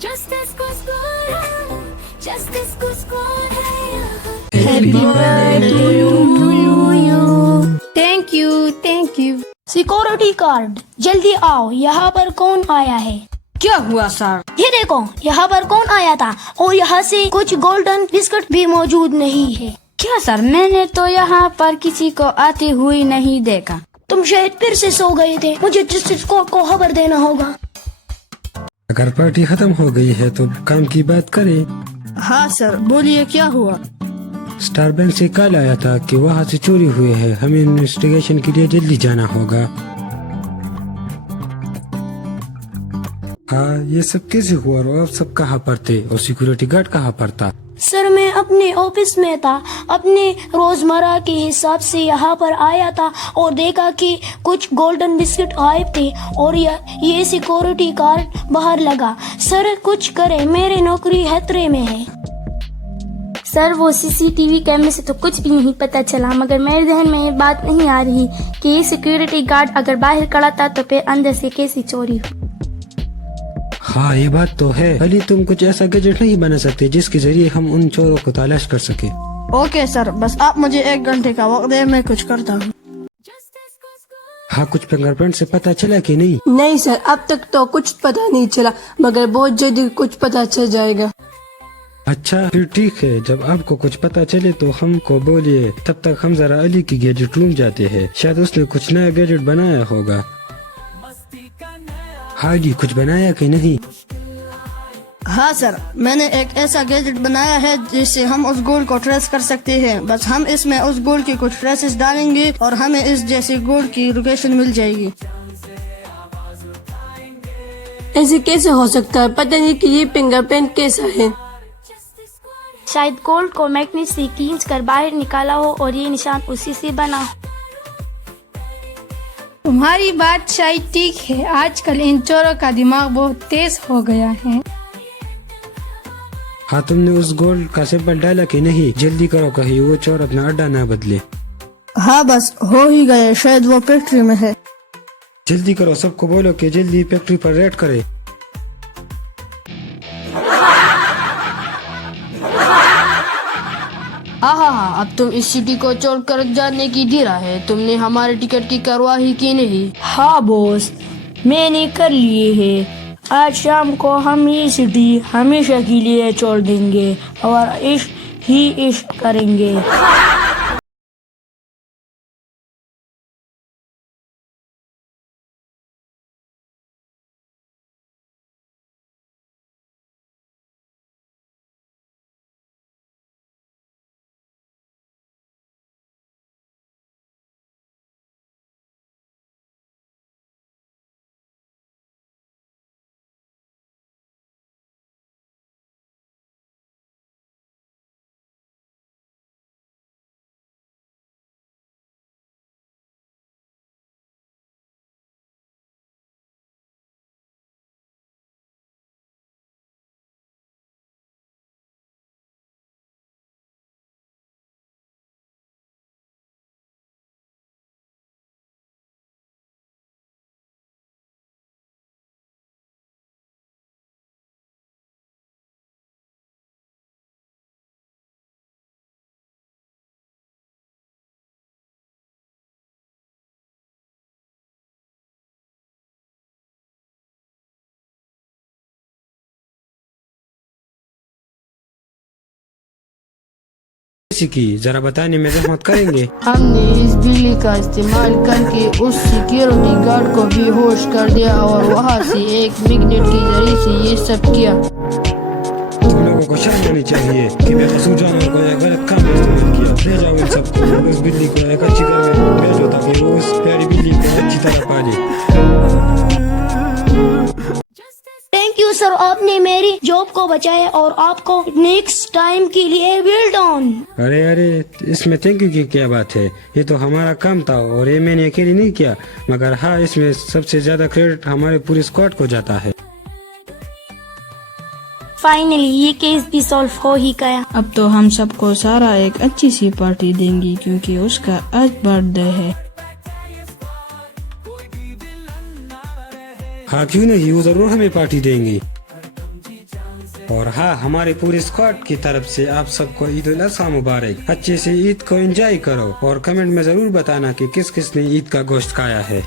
Justice को score है, justice को score है। Happy birthday to you. Thank you. Security guard जल्दी आओ, यहाँ पर कौन आया है? क्या हुआ सर? ये देखो, यहाँ पर कौन आया था और यहाँ से कुछ गोल्डन बिस्कुट भी मौजूद नहीं है। क्या सर, मैंने तो यहाँ पर किसी को आते हुए नहीं देखा। तुम शायद फिर से सो गए थे। मुझे जस्टिस कोर्ट को खबर देना होगा। अगर पार्टी खत्म हो गई है तो काम की बात करें। हाँ सर, बोलिए क्या हुआ? स्टार बैंक से कॉल आया था कि वहाँ से चोरी हुई है, हमें इन्वेस्टिगेशन के लिए जल्दी जाना होगा। हाँ, ये सब कैसे हुआ और आप सब कहाँ पर थे और सिक्योरिटी गार्ड कहाँ पर था? सर, मैं अपने ऑफिस में था, अपने रोजमर्रा के हिसाब से यहाँ पर आया था और देखा कि कुछ गोल्डन बिस्किट गायब थे और ये सिक्योरिटी गार्ड बाहर लगा। सर कुछ करे, मेरी नौकरी खतरे में है। सर वो सीसीटीवी कैमरे से तो कुछ भी नहीं पता चला, मगर मेरे जहन में ये बात नहीं आ रही कि ये सिक्योरिटी गार्ड अगर बाहर खड़ा था तो फिर अंदर से कैसी चोरी हुई। हाँ, ये बात तो है। अली, तुम कुछ ऐसा गैजेट नहीं बना सकते जिसके जरिए हम उन चोरों को तलाश कर सके? ओके सर, बस आप मुझे 1 घंटे का वक्त दे, मैं कुछ करता हूँ। हाँ, कुछ फिंगरप्रिंट से पता चला कि नहीं? नहीं सर, अब तक तो कुछ पता नहीं चला, मगर बहुत जल्दी कुछ पता चल जाएगा। अच्छा, फिर ठीक है। जब आपको कुछ पता चले तो हमको बोलिए। तब तक हम जरा अली की गैजेट रूम जाते हैं, शायद उसने कुछ नया गैजेट बनाया होगा। हाँ जी, कुछ बनाया कि नहीं? हाँ सर, मैंने एक ऐसा गैजेट बनाया है जिससे हम उस गोल्ड को ट्रेस कर सकते हैं। बस हम इसमें उस गोल्ड की कुछ ट्रेसेस डालेंगे और हमें इस जैसे गोल्ड की लोकेशन मिल जाएगी। ऐसे कैसे हो सकता है? पता नहीं कि ये फिंगरप्रिंट कैसा है। शायद गोल्ड को मैग्नेट से खींच कर बाहर निकाला हो और ये निशान उसी से बना हो। तुम्हारी बात शायद ठीक है, आजकल इन चोरों का दिमाग बहुत तेज हो गया है। हाँ, तुमने उस गोल्ड का सैंपल डाला कि नहीं? जल्दी करो, कहीं वो चोर अपना अड्डा ना बदले। हाँ बस हो ही गए, शायद वो फैक्ट्री में है। जल्दी करो, सबको बोलो कि जल्दी फैक्ट्री पर रेड करे। हाँ, अब तुम इस सिटी को छोड़कर जाने की धीरा है। तुमने हमारे टिकट की कार्रवाई की नहीं? हाँ बॉस, मैंने कर लिए है। आज शाम को हम ये सिटी हमेशा के लिए छोड़ देंगे और इश्क ही इश्क करेंगे। की जरा बताने में जहमत करेंगे। हमने इस बिजली का इस्तेमाल करके उस सिक्योरिटी गार्ड को बेहोश कर दिया और वहाँ से एक मैग्नेट के जरिए से ये सब किया। तुम लोगों को शर्म आनी चाहिए कि बेकसूर जानवर को एक गलत काम में इस्तेमाल किया। ले जाओ इन सबको, उस बिल्ली को एक अच्छी घर में भेजो ताकि वो उस प्यारी बिल्ली को अच्छी तरह पाले। थैंक यू सर, आपने मेरी जॉब को बचाया और आपको नेक्स्ट टाइम के लिए वेल डन। अरे, इसमें थैंक यू की क्या बात है? ये तो हमारा काम था और ये मैंने अकेले नहीं किया। मगर हाँ, इसमें सबसे ज्यादा क्रेडिट हमारे पूरी स्क्वाड को जाता है। फाइनली ये केस भी सॉल्व हो ही गया। अब तो हम सबको सारा एक अच्छी सी पार्टी देंगी क्योंकि उसका आज बर्थडे है। हाँ, क्यों नहीं, वो जरूर हमें पार्टी देंगी। اور ہاں ہماری پوری اسکواڈ کی طرف سے آپ سب کو عید الاضحیٰ مبارک. اچھے سے عید کو انجوائے کرو اور کمنٹ میں ضرور بتانا کہ کس کس نے عید کا گوشت کھایا ہے.